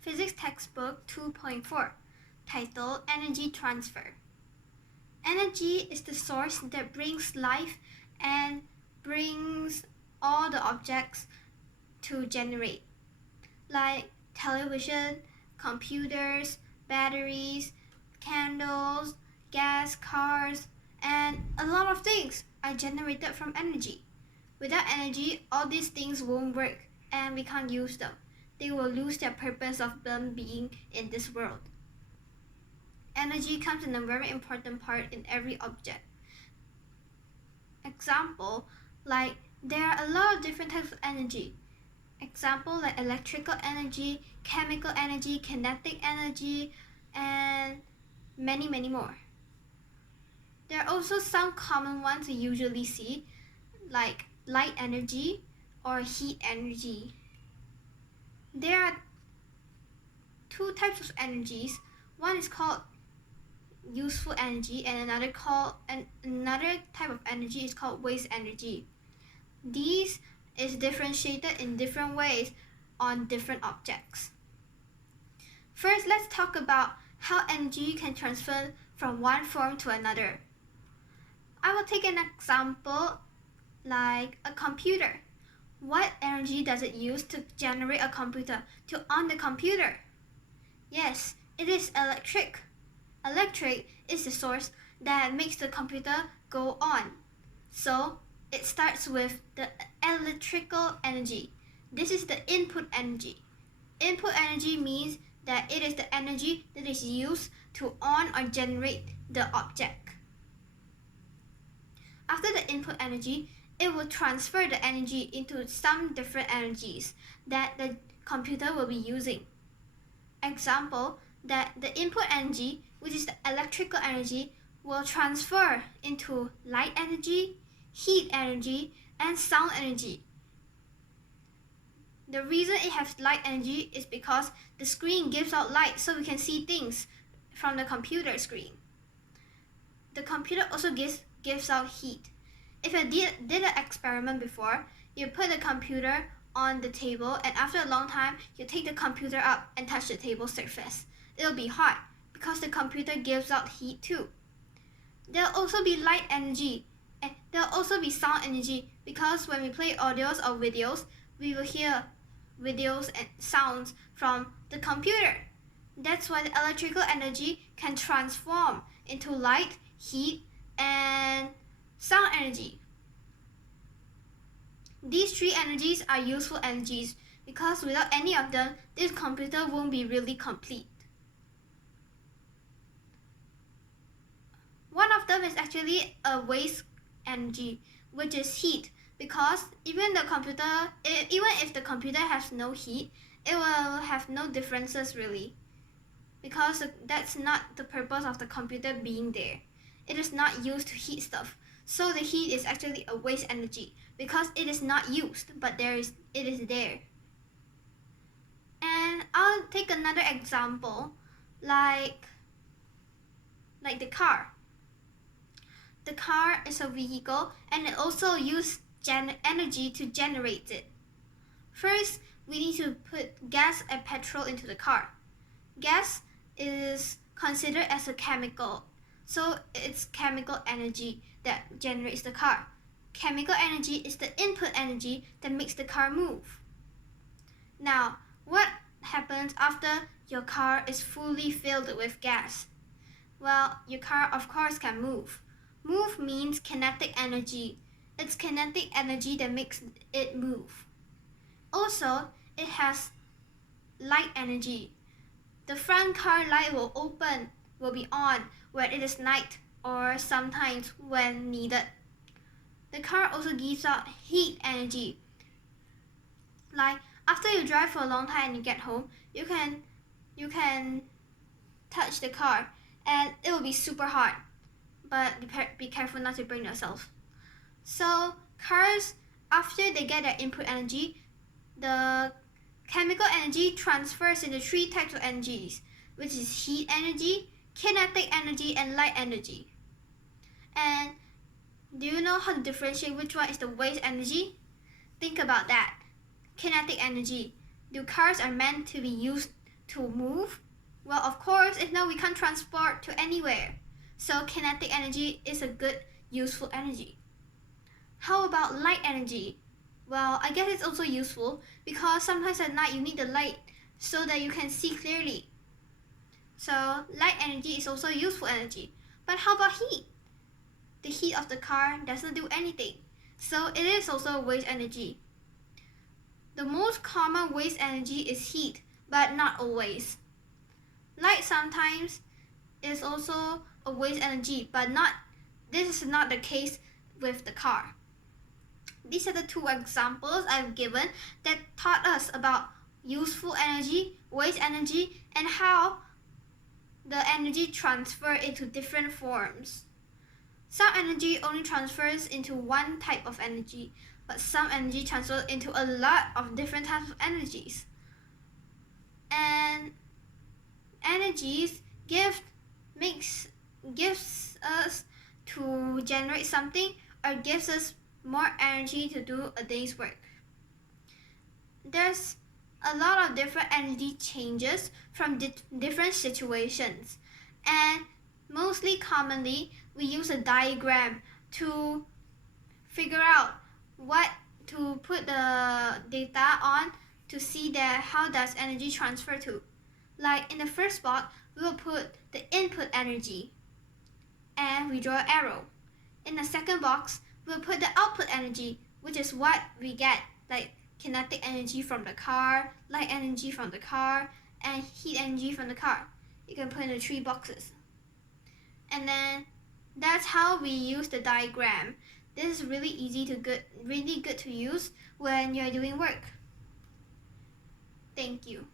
Physics Textbook 2.4, titled Energy Transfer. Energy is the source that brings life and brings all the objects to generate, like television, computers, batteries, candles, gas, cars, and a lot of things are generated from energy. Without energy, all these things won't work and we can't use them. They will lose their purpose of them being in this world. Energy comes in a very important part in every object. Example, like there are a lot of different types of energy. Example like electrical energy, chemical energy, kinetic energy, and many more. There are also some common ones we usually see, like light energy or heat energy. There are two types of energies. One is called useful energy and another type of energy is called waste energy. These is differentiated in different ways on different objects. First, let's talk about how energy can transfer from one form to another. I will take an example like a computer. What energy does it use to generate a computer, to on the computer? Yes, it is electric. Electric is the source that makes the computer go on. So, it starts with the electrical energy. This is the input energy. Input energy means that it is the energy that is used to on or generate the object. After the input energy, it will transfer the energy into some different energies that the computer will be using. Example, that the input energy, which is the electrical energy, will transfer into light energy, heat energy, and sound energy. The reason it has light energy is because the screen gives out light so we can see things from the computer screen. The computer also gives out heat. If you did an experiment before, you put the computer on the table and after a long time, you take the computer up and touch the table surface. It'll be hot because the computer gives out heat too. There'll also be light energy and there'll also be sound energy because when we play audios or videos, we will hear videos and sounds from the computer. That's why the electrical energy can transform into light, heat, and sound energy. These three energies are useful energies because without any of them, this computer won't be really complete. One of them is actually a waste energy, which is heat, because even if the computer has no heat, it will have no differences really, because that's not the purpose of the computer being there. It is not used to heat stuff. So the heat is actually a waste energy because it is not used, but it is there. And I'll take another example, like the car. The car is a vehicle and it also uses energy to generate it. First, we need to put gas and petrol into the car. Gas is considered as a chemical, so it's chemical energy that generates the car. Chemical energy is the input energy that makes the car move. Now, what happens after your car is fully filled with gas? Well, your car of course can move. Move means kinetic energy. It's kinetic energy that makes it move. Also, it has light energy. The front car light will be on when it is night or sometimes when needed. The car also gives out heat energy. Like after you drive for a long time and you get home, you can touch the car and it will be super hot. But be careful not to burn yourself. So cars, after they get their input energy, the chemical energy transfers into three types of energies, which is heat energy, kinetic energy, and light energy. And do you know how to differentiate which one is the waste energy? Think about that. Kinetic energy. The cars are meant to be used to move? Well, of course, if not, we can't transport to anywhere. So kinetic energy is a good, useful energy. How about light energy? Well, I guess it's also useful because sometimes at night you need the light so that you can see clearly. So light energy is also useful energy. But how about heat? The heat of the car doesn't do anything. So it is also waste energy. The most common waste energy is heat, but not always. Light sometimes is also a waste energy, but this is not the case with the car. These are the two examples I've given that taught us about useful energy, waste energy, and how the energy transfer into different forms. Some energy only transfers into one type of energy, but some energy transfers into a lot of different types of energies. And energies gives us to generate something or gives us more energy to do a day's work. There's a lot of different energy changes from different situations, and mostly commonly we use a diagram to figure out what to put the data on to see that how does energy transfer to. Like in the first box, we will put the input energy and we draw an arrow. In the second box, we'll put the output energy, which is what we get, like kinetic energy from the car, light energy from the car, and heat energy from the car. You can put in the 3 boxes. And then that's how we use the diagram. This is really really good to use when you're doing work. Thank you.